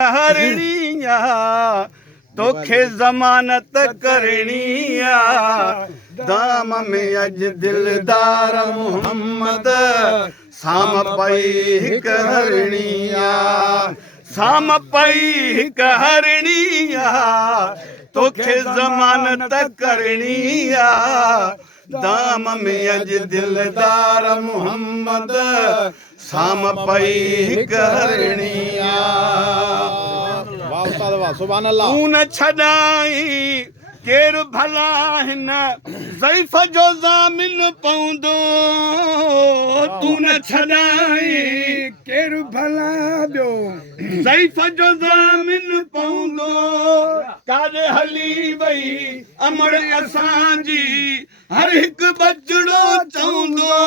हरणी तोखे ज़मानत करणी दाम में अज दिलदार मोहम्मद साम पई हिक हरणी साम पई हिक हरणी तोखे ज़मानत करणी दाम में अज दिलदार मोहम्मद साम पई हिक हरणी तू न छॾाई केरु भला हिन ज़ईफ़ जो ज़ामिन पवंदो तू न छॾाई केरु भला ॿियो ज़ईफ़ जो ज़ामिन पवंदो काॾे हली वई अमड़ असांजी हर हिकु बचड़ो चवंदो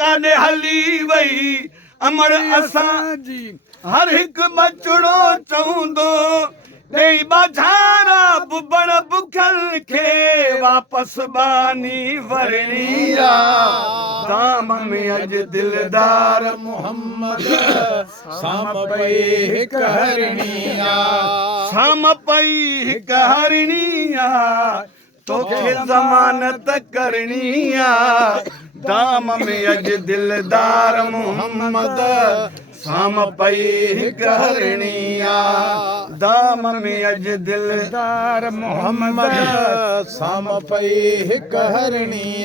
काॾे हली वई अमड़ असांजी हर हिकु बचड़ो चवंदो ॾेई बाज़ारा बुबड़ बुखल खे वापसि बानी वरणी दाम में अॼु दिलदार मोहम्मद साम पई हिक हरणी साम पई हिक हरणी तोखे ज़मानत करणी दाम में अॼु दिलदार मोहम्मद साम पई हिक हरणी दाम में अॼु दिलदार मोहम्मद साम पई हिक हरणी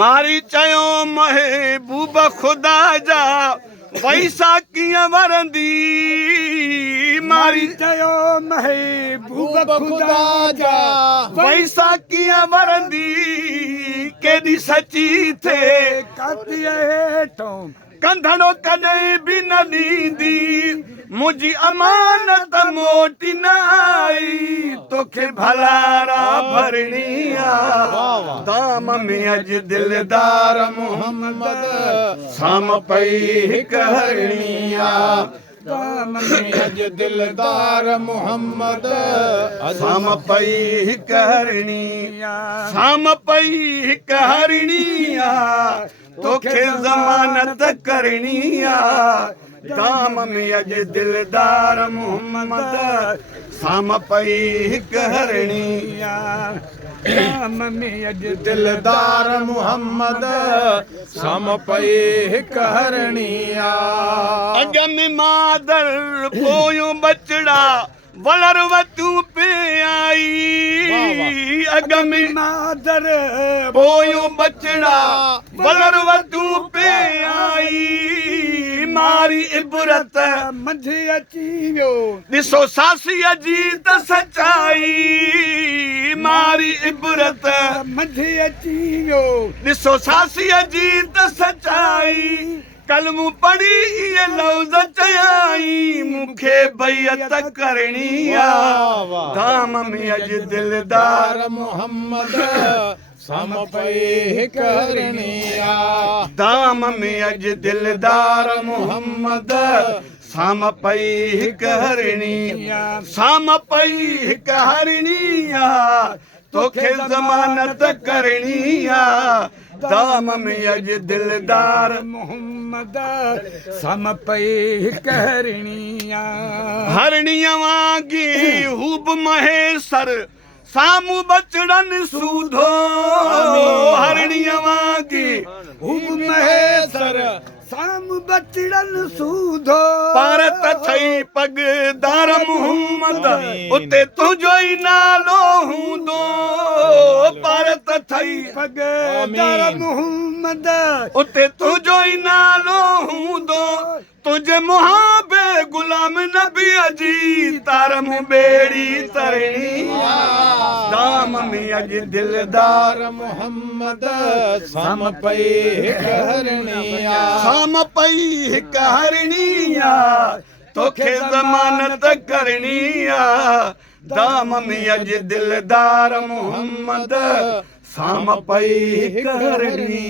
मारी चयो महबूब खुदा जा पैसा कीअं वरंदी मारी चयो महबूब खुदा जा पैसा कीअं वरंदी केॾी सची थे कातीअ हेठों कंधड़ो कॾहिं बि न ॾींदी मुंहिंजी अमानत मोटी न आई तोखे भलारा भरणी दाम में अॼु दिलदार मोहम्मद साम पई हिक हरणी दाम में अॼु दिलदार मोहम्मद साम पई हिक हरणी साम पई हिक हरणी तोखे ज़मानत करणी दाम में अॼु दिलदार मोहम्मद साम पई हिक हरणी दाम में अॼु दिलदार मोहम्मद साम पई हिक हरणी अॻ में मादर पोयों बचड़ा वलर वतूं पे आई अॻ में मादर पोयों बचड़ा वलर वतूं पे आई मारी इबरत मंझि अची वियो ॾिसो सासीअ जी त सचाई मारी इबरत मंझि अची वियो ॾिसो सासीअ जी त सचाई कलमू पढ़ी इहे लफ़्ज़ चयाई मूंखे बैअत करणी दाम में अॼु दिलदार मोहम्मद साम पई हिक हरणी दाम में अॼु दिलदार मोहम्मद साम पई हिक हरणी साम पई हिक हरणी तोखे ज़मानत करणी दाम में अॼु दिलदार मोहम्मद साम पई हिक हरणी हरणीअ वांगी हू बि महेसर साम्हूं बचड़नि सूधो हरणीअ वांगी हू बि महेसर साम्हूं बचड़नि सूधो पर त थई पगदार मोहम्मद उते तुंहिंजो ई नालो हूंदो पर त थई पगदार मोहम्मद उते तुंहिंजो ई नालो हूंदो तुंहिंजे मुहाबे गुलाम नबी जी तारम बेड़ी तरणी दाम में अॼु दिलदार मोहम्मद साम पई हिक हरणी साम पई हिक हरणी तोखे ज़मानत करणी दाम में अॼु दिलदार मोहम्मद साम पई हिक हरणी